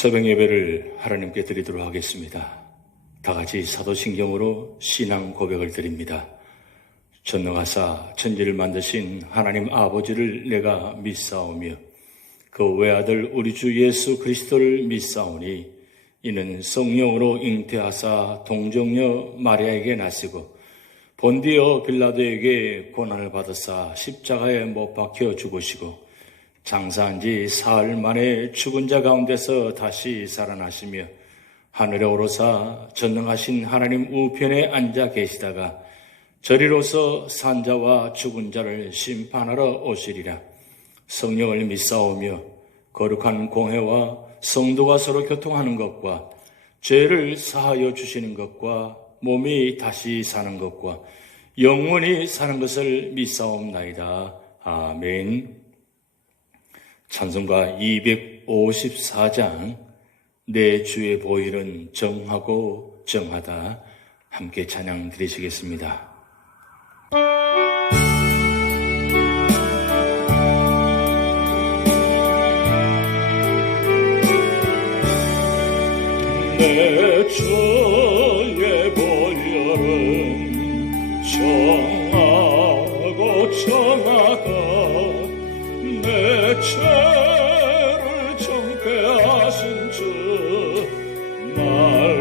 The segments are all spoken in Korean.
새벽 예배를 하나님께 드리도록 하겠습니다. 다 같이 사도신경으로 신앙 고백을 드립니다. 전능하사 천지를 만드신 하나님 아버지를 내가 믿사오며 그 외아들 우리 주 예수 그리스도를 믿사오니 이는 성령으로 잉태하사 동정녀 마리아에게 나시고 본디오 빌라도에게 고난을 받으사 십자가에 못 박혀 죽으시고 장사한 지 사흘 만에 죽은 자 가운데서 다시 살아나시며 하늘에 오르사 전능하신 하나님 우편에 앉아 계시다가 저리로서 산자와 죽은 자를 심판하러 오시리라. 성령을 믿사오며 거룩한 공회와 성도가 서로 교통하는 것과 죄를 사하여 주시는 것과 몸이 다시 사는 것과 영원히 사는 것을 믿사옵나이다. 아멘. 찬송가 254장 내 주의 보혈은 정하고 정하다. 함께 찬양 드리시겠습니다. 내 주의 보혈은 정하고 정하다. 내 죄를 정죄하신 주 날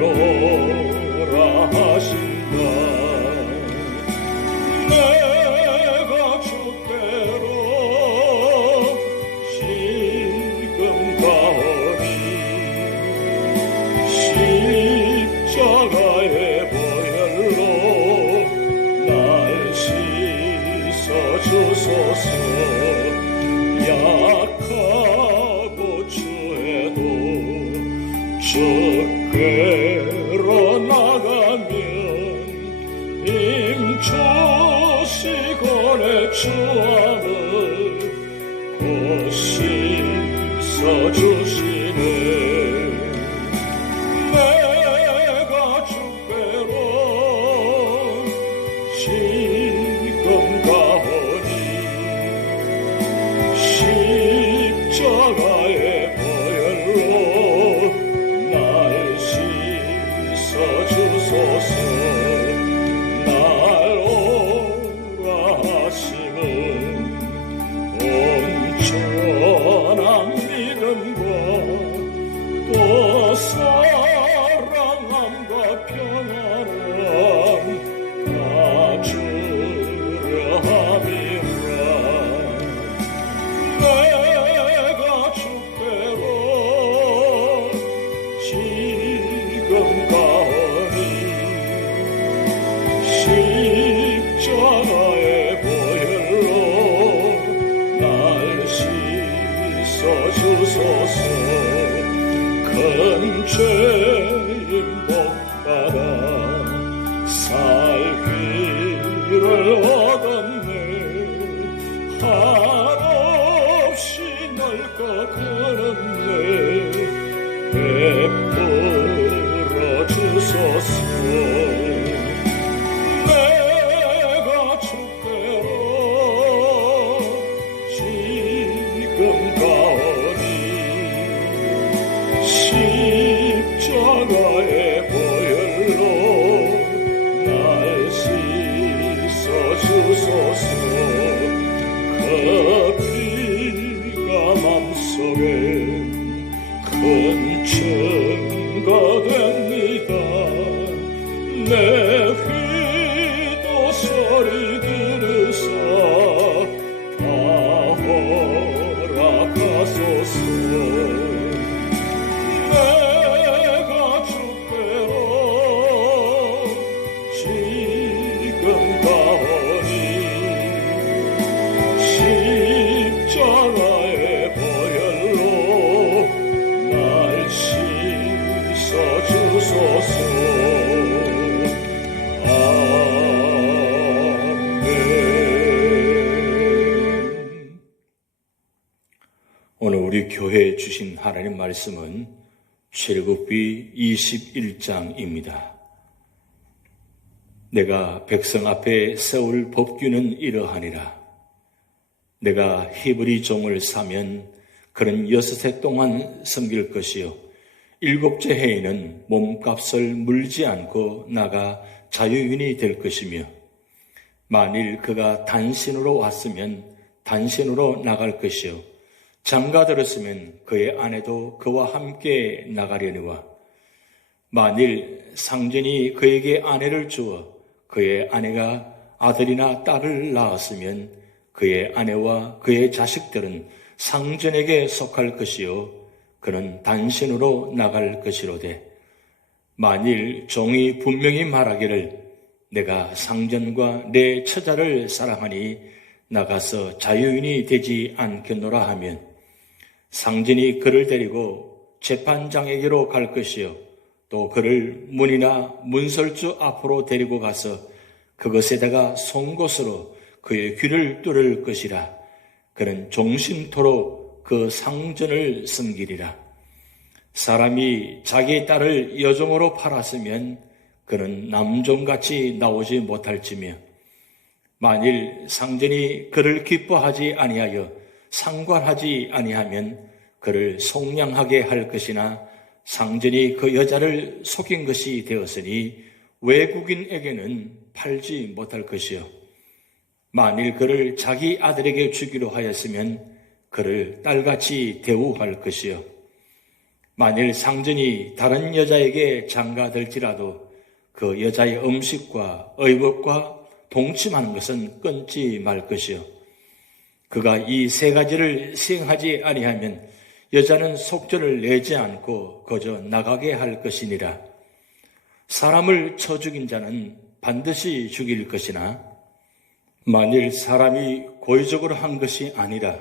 오라 하신다. 내가 주께로 지금까지 십자가의 보혈로 날 씻어주소서. 약하고 추해도 주께로 나가면 힘주시고 내 주함을 곧 씻어주시네. 내가 주께로 지금 가오니 십자가의 보혈로 날 씻어주소서. 날 오라 하심은 온전한 믿음과 또 사랑함과 평안함 다 주려 함이라. 내가 주께로 지금 가오니 십자가의 보혈로 날 씻어주소서. 큰 죄인 복받아 살 길을 얻었네. 한없이 넓고 그는데 베풀어 주소서. 내가 주께로 지금 가오니 십자가의 보혈로 날 씻어주소서. 그 피가 맘속에 큰 증거 됩니다. 내 기도 소리 들으사 다 허락하소서. 내가 주께로 지금 가오니 십자가의 보혈로 날 씻어주소서. 아멘. 오늘 우리 교회에 주신 하나님 말씀은 출애굽기 21장입니다. 내가 백성 앞에 세울 법규는 이러하니라. 내가 히브리 종을 사면 그는 6해 동안 섬길 것이요 일곱째 해에는 몸값을 물지 않고 나가 자유인이 될 것이며 만일 그가 단신으로 왔으면 단신으로 나갈 것이요 장가들었으면 그의 아내도 그와 함께 나가려니와 만일 상전이 그에게 아내를 주어 그의 아내가 아들이나 딸을 낳았으면 그의 아내와 그의 자식들은 상전에게 속할 것이요 그는 단신으로 나갈 것이로되 만일 종이 분명히 말하기를 내가 상전과 내 처자를 사랑하니 나가서 자유인이 되지 않겠노라 하면 상전이 그를 데리고 재판장에게로 갈 것이요 또 그를 문이나 문설주 앞으로 데리고 가서 그것에다가 송곳으로 그의 귀를 뚫을 것이라. 그는 종신토록 그 상전을 섬기리라. 사람이 자기의 딸을 여종으로 팔았으면 그는 남종같이 나오지 못할지며 만일 상전이 그를 기뻐하지 아니하여 상관하지 아니하면 그를 속량하게 할 것이나 상전이 그 여자를 속인 것이 되었으니 외국인에게는 팔지 못할 것이요 만일 그를 자기 아들에게 주기로 하였으면 그를 딸같이 대우할 것이요 만일 상전이 다른 여자에게 장가들지라도 그 여자의 음식과 의복과 동침하는 것은 끊지 말 것이요 그가 이 세 가지를 시행하지 아니하면 여자는 속전을 내지 않고 거저 나가게 할 것이니라. 사람을 쳐 죽인 자는 반드시 죽일 것이나 만일 사람이 고의적으로 한 것이 아니라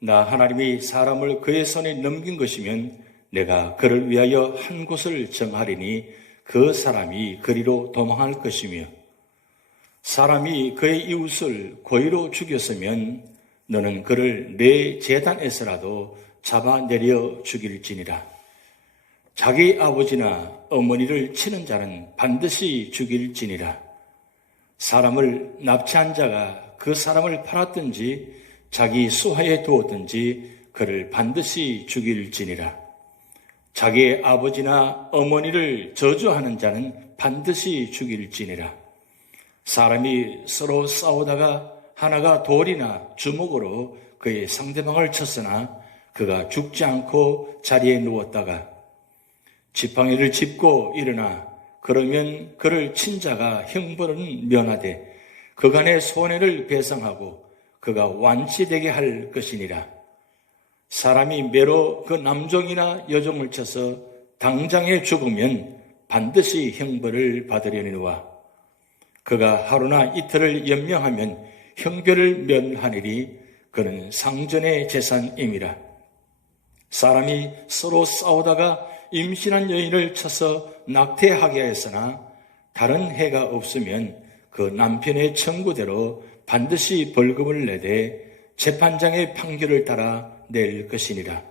나 하나님이 사람을 그의 손에 넘긴 것이면 내가 그를 위하여 한 곳을 정하리니 그 사람이 그리로 도망할 것이며 사람이 그의 이웃을 고의로 죽였으면 너는 그를 내 제단에서라도 잡아내려 죽일지니라. 자기 아버지나 어머니를 치는 자는 반드시 죽일지니라. 사람을 납치한 자가 그 사람을 팔았든지 자기 수하에 두었든지 그를 반드시 죽일지니라. 자기의 아버지나 어머니를 저주하는 자는 반드시 죽일지니라. 사람이 서로 싸우다가 하나가 돌이나 주먹으로 그의 상대방을 쳤으나 그가 죽지 않고 자리에 누웠다가 지팡이를 짚고 일어나 그러면 그를 친 자가 형벌은 면하되 그간의 손해를 배상하고 그가 완치되게 할 것이니라. 사람이 매로 그 남종이나 여종을 쳐서 당장에 죽으면 반드시 형벌을 받으려니와 그가 하루나 이틀을 연명하면 형벌을 면하리니 그는 상전의 재산임이라. 사람이 서로 싸우다가 임신한 여인을 쳐서 낙태하게 하였으나 다른 해가 없으면 그 남편의 청구대로 반드시 벌금을 내되 재판장의 판결을 따라 낼 것이니라.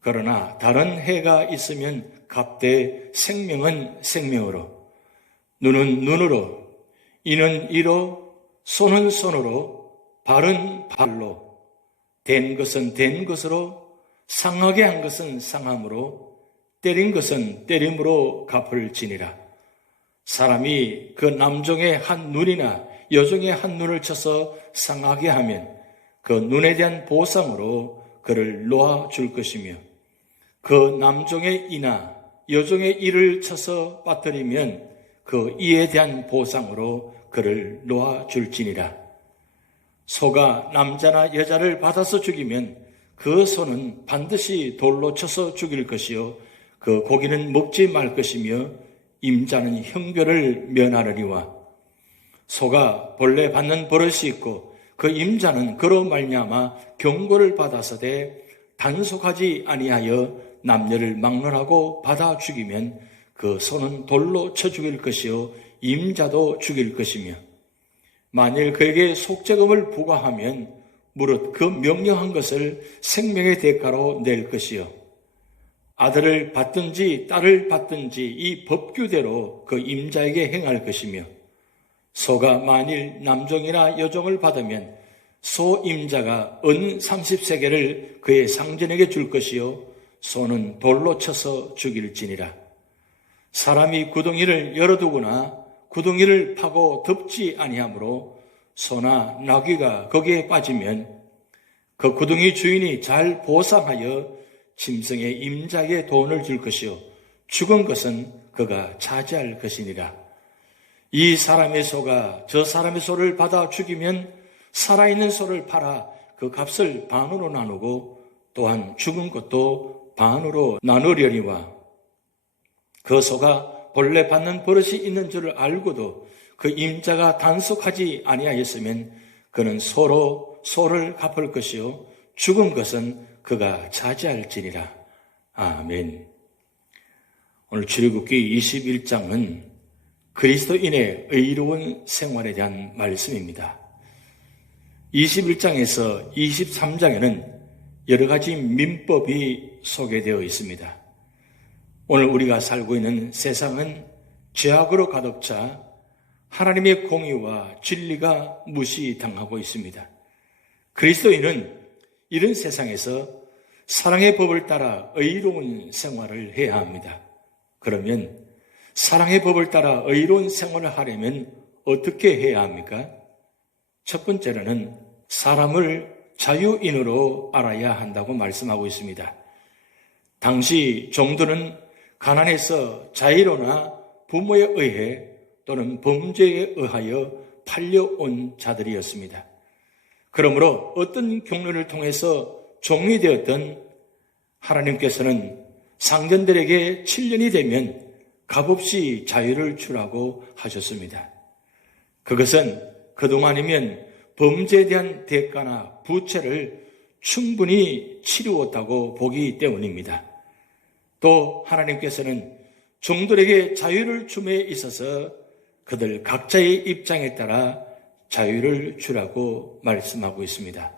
그러나 다른 해가 있으면 갑대 생명은 생명으로 눈은 눈으로 이는 이로 손은 손으로 발은 발로 된 것은 된 것으로 상하게 한 것은 상함으로 때린 것은 때림으로 갚을 지니라. 사람이 그 남종의 한 눈이나 여종의 한 눈을 쳐서 상하게 하면 그 눈에 대한 보상으로 그를 놓아줄 것이며 그 남종의 이나 여종의 이를 쳐서 빠뜨리면 그 이에 대한 보상으로 그를 놓아줄지니라. 소가 남자나 여자를 받아서 죽이면 그 소는 반드시 돌로 쳐서 죽일 것이요 그 고기는 먹지 말 것이며 임자는 형벌을 면하느니와 소가 본래 받는 버릇이 있고 그 임자는 그로 말미암아 경고를 받아서되 단속하지 아니하여 남녀를 막론하고 받아 죽이면 그 소는 돌로 쳐 죽일 것이요 임자도 죽일 것이며 만일 그에게 속죄금을 부과하면 무릇 그 명령한 것을 생명의 대가로 낼 것이요 아들을 받든지 딸을 받든지 이 법규대로 그 임자에게 행할 것이며 소가 만일 남종이나 여종을 받으면 소 임자가 은 30세겔을 그의 상전에게 줄 것이요 소는 돌로 쳐서 죽일지니라. 사람이 구덩이를 열어두거나 구덩이를 파고 덮지 아니하므로 소나 나귀가 거기에 빠지면 그 구덩이 주인이 잘 보상하여 짐승의 임자에게 돈을 줄 것이요 죽은 것은 그가 차지할 것이니라. 이 사람의 소가 저 사람의 소를 받아 죽이면 살아있는 소를 팔아 그 값을 반으로 나누고 또한 죽은 것도 반으로 나누려니와 그 소가 본래 받는 버릇이 있는 줄을 알고도 그 임자가 단속하지 아니하였으면 그는 소를 갚을 것이요 죽은 것은 그가 차지할지니라. 아멘. 오늘 출애굽기 21장은 그리스도인의 의로운 생활에 대한 말씀입니다. 21장에서 23장에는 여러 가지 민법이 소개되어 있습니다. 오늘 우리가 살고 있는 세상은 죄악으로 가득 차 하나님의 공의와 진리가 무시당하고 있습니다. 그리스도인은 이런 세상에서 사랑의 법을 따라 의로운 생활을 해야 합니다. 그러면 사랑의 법을 따라 의로운 생활을 하려면 어떻게 해야 합니까? 첫 번째로는 사람을 자유인으로 알아야 한다고 말씀하고 있습니다. 당시 종들은 가난해서 자의로나 부모에 의해 또는 범죄에 의하여 팔려온 자들이었습니다. 그러므로 어떤 경로를 통해서 종이 되었던 하나님께서는 상전들에게 7년이 되면 값없이 자유를 주라고 하셨습니다. 그것은 그동안이면 범죄에 대한 대가나 부채를 충분히 치루었다고 보기 때문입니다. 또 하나님께서는 종들에게 자유를 줌에 있어서 그들 각자의 입장에 따라 자유를 주라고 말씀하고 있습니다.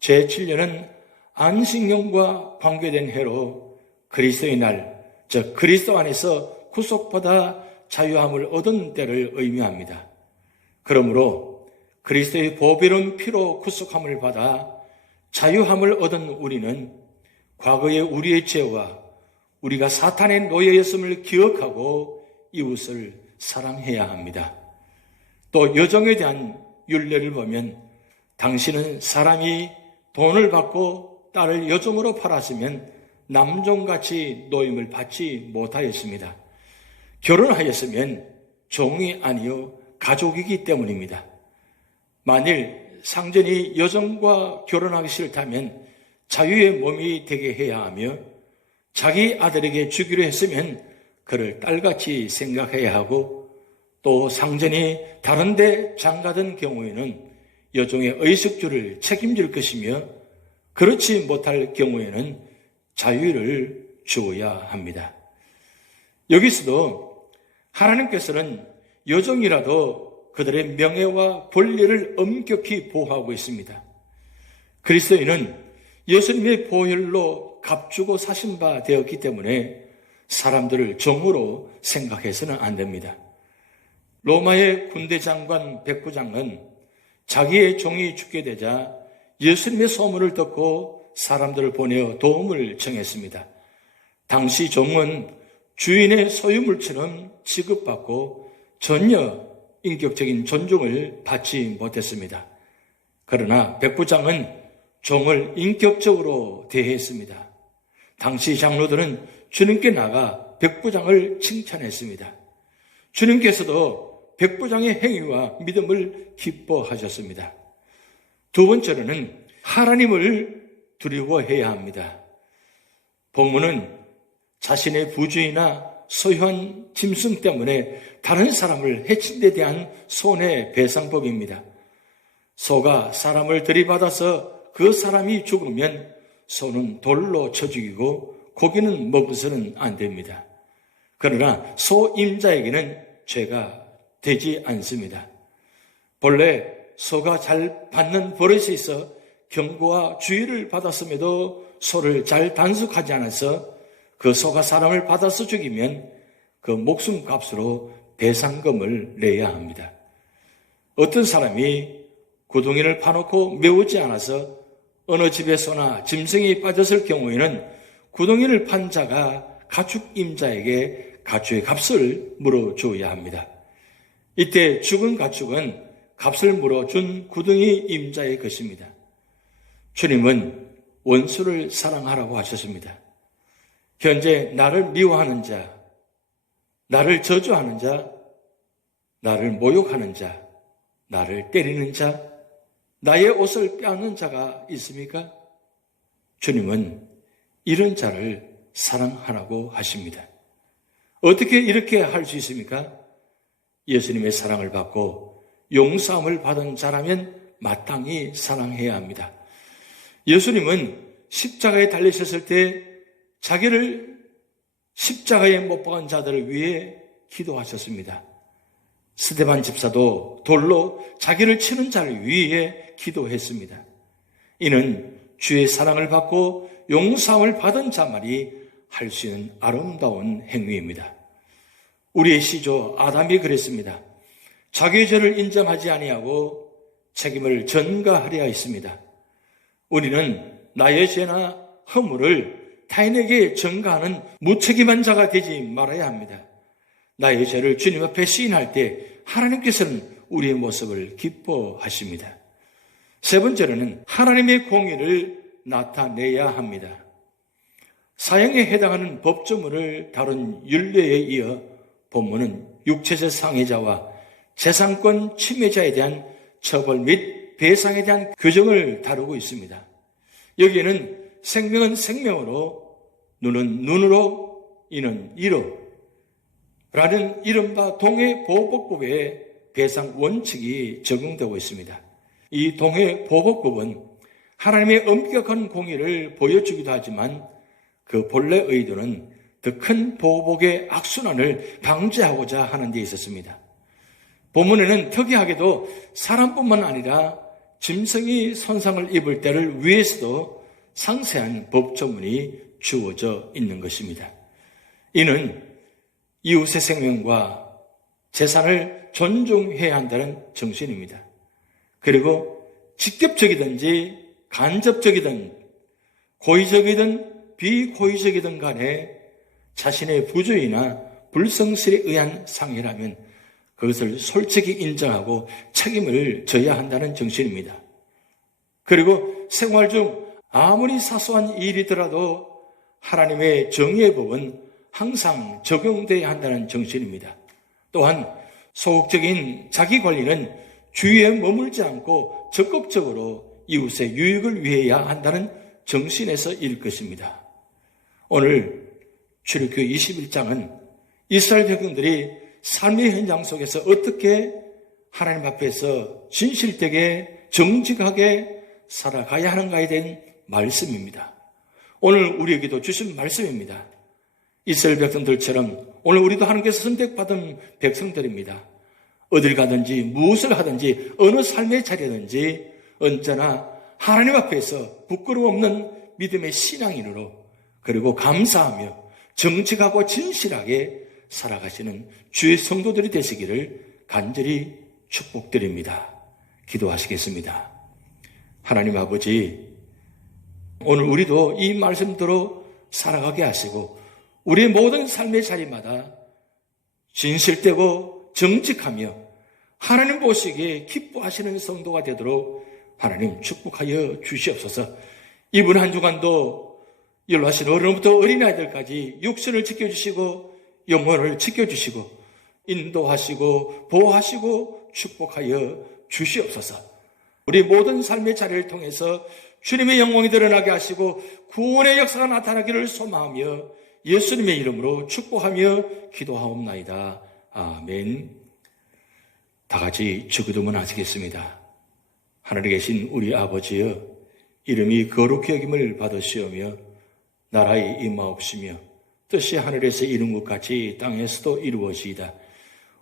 제7년은 안식년과 관계된 해로 그리스도의 날, 즉 그리스도 안에서 구속받아 자유함을 얻은 때를 의미합니다. 그러므로 그리스도의 보배로운 피로 구속함을 받아 자유함을 얻은 우리는 과거의 우리의 죄와 우리가 사탄의 노예였음을 기억하고 이웃을 사랑해야 합니다. 또 여정에 대한 율례를 보면 당신은 사람이 돈을 받고 딸을 여종으로 팔았으면 남종같이 노임을 받지 못하였습니다. 결혼하였으면 종이 아니요 가족이기 때문입니다. 만일 상전이 여종과 결혼하기 싫다면 자유의 몸이 되게 해야 하며 자기 아들에게 주기로 했으면 그를 딸같이 생각해야 하고 또 상전이 다른 데 장가든 경우에는 여종의 의식주를 책임질 것이며 그렇지 못할 경우에는 자유를 주어야 합니다. 여기서도 하나님께서는 여종이라도 그들의 명예와 권리를 엄격히 보호하고 있습니다. 그리스도인은 예수님의 보혈로 값주고 사신 바 되었기 때문에 사람들을 종으로 생각해서는 안 됩니다. 로마의 군대 장관 백부장은 자기의 종이 죽게 되자 예수님의 소문을 듣고 사람들을 보내어 도움을 청했습니다. 당시 종은 주인의 소유물처럼 취급받고 전혀 인격적인 존중을 받지 못했습니다. 그러나 백부장은 종을 인격적으로 대했습니다. 당시 장로들은 주님께 나가 백부장을 칭찬했습니다. 주님께서도 백부장의 행위와 믿음을 기뻐하셨습니다. 두 번째로는 하나님을 두려워해야 합니다. 본문은 자신의 부주의나 소유한 짐승 때문에 다른 사람을 해친 데 대한 손해배상법입니다. 소가 사람을 들이받아서 그 사람이 죽으면 소는 돌로 쳐 죽이고 고기는 먹어서는 안 됩니다. 그러나 소 임자에게는 죄가 되지 않습니다. 본래 소가 잘 받는 버릇이 있어 경고와 주의를 받았음에도 소를 잘 단속하지 않아서 그 소가 사람을 받아서 죽이면 그 목숨값으로 배상금을 내야 합니다. 어떤 사람이 구덩이를 파놓고 메우지 않아서 어느 집에 소나 짐승이 빠졌을 경우에는 구덩이를 판 자가 가축 임자에게 가축의 값을 물어줘야 합니다. 이때 죽은 가축은 값을 물어준 구덩이 임자의 것입니다. 주님은 원수를 사랑하라고 하셨습니다. 현재 나를 미워하는 자, 나를 저주하는 자, 나를 모욕하는 자, 나를 때리는 자, 나의 옷을 빼앗는 자가 있습니까? 주님은 이런 자를 사랑하라고 하십니다. 어떻게 이렇게 할 수 있습니까? 예수님의 사랑을 받고 용서함을 받은 자라면 마땅히 사랑해야 합니다. 예수님은 십자가에 달리셨을 때 자기를 십자가에 못 박은 자들을 위해 기도하셨습니다. 스데반 집사도 돌로 자기를 치는 자를 위해 기도했습니다. 이는 주의 사랑을 받고 용서함을 받은 자만이 할 수 있는 아름다운 행위입니다. 우리의 시조 아담이 그랬습니다. 자기의 죄를 인정하지 아니하고 책임을 전가하려 했습니다. 우리는 나의 죄나 허물을 타인에게 전가하는 무책임한 자가 되지 말아야 합니다. 나의 죄를 주님 앞에 시인할 때 하나님께서는 우리의 모습을 기뻐하십니다. 세 번째로는 하나님의 공의를 나타내야 합니다. 사형에 해당하는 법조문을 다룬 율례에 이어 본문은 육체적 상해자와 재산권 침해자에 대한 처벌 및 배상에 대한 규정을 다루고 있습니다. 여기에는 생명은 생명으로, 눈은 눈으로, 이는 이로 라는 이른바 동해보호법의 배상 원칙이 적용되고 있습니다. 이 동해보호법은 하나님의 엄격한 공의를 보여주기도 하지만 그 본래 의도는 더 큰 보복의 악순환을 방지하고자 하는 데 있었습니다. 본문에는 특이하게도 사람뿐만 아니라 짐승이 손상을 입을 때를 위해서도 상세한 법조문이 주어져 있는 것입니다. 이는 이웃의 생명과 재산을 존중해야 한다는 정신입니다. 그리고 직접적이든지 간접적이든 고의적이든 비고의적이든 간에 자신의 부주의나 불성실에 의한 상해라면 그것을 솔직히 인정하고 책임을 져야 한다는 정신입니다. 그리고 생활 중 아무리 사소한 일이더라도 하나님의 정의의 법은 항상 적용돼야 한다는 정신입니다. 또한 소극적인 자기 관리는 주위에 머물지 않고 적극적으로 이웃의 유익을 위해야 한다는 정신에서일 것입니다. 오늘 출애굽기 21장은 이스라엘 백성들이 삶의 현장 속에서 어떻게 하나님 앞에서 진실되게 정직하게 살아가야 하는가에 대한 말씀입니다. 오늘 우리에게도 주신 말씀입니다. 이스라엘 백성들처럼 오늘 우리도 하나님께서 선택받은 백성들입니다. 어딜 가든지 무엇을 하든지 어느 삶의 자리든지 언제나 하나님 앞에서 부끄러움 없는 믿음의 신앙인으로 그리고 감사하며 정직하고 진실하게 살아가시는 주의 성도들이 되시기를 간절히 축복드립니다. 기도하시겠습니다. 하나님 아버지, 오늘 우리도 이 말씀대로 살아가게 하시고 우리의 모든 삶의 자리마다 진실되고 정직하며 하나님 보시기에 기뻐하시는 성도가 되도록 하나님 축복하여 주시옵소서. 이번 한 주간도 연로하신 어른부터 어린아이들까지 육신을 지켜주시고 영혼을 지켜주시고 인도하시고 보호하시고 축복하여 주시옵소서. 우리 모든 삶의 자리를 통해서 주님의 영광이 드러나게 하시고 구원의 역사가 나타나기를 소망하며 예수님의 이름으로 축복하며 기도하옵나이다. 아멘. 다 같이 주기도문 하시겠습니다. 하늘에 계신 우리 아버지여, 이름이 거룩히 여김을 받으시오며 나라의 임하옵시며 뜻이 하늘에서 이룬 것 같이 땅에서도 이루어지이다.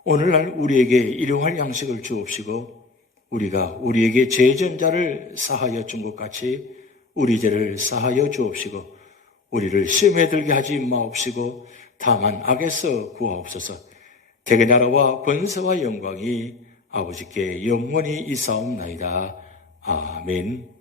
오늘날 우리에게 일용할 양식을 주옵시고 우리가 우리에게 죄진 자를 사하여 준 것 같이 우리 죄를 사하여 주옵시고 우리를 시험에 들게 하지 마옵시고 다만 악에서 구하옵소서. 대개 나라와 권세와 영광이 아버지께 영원히 있사옵나이다. 아멘.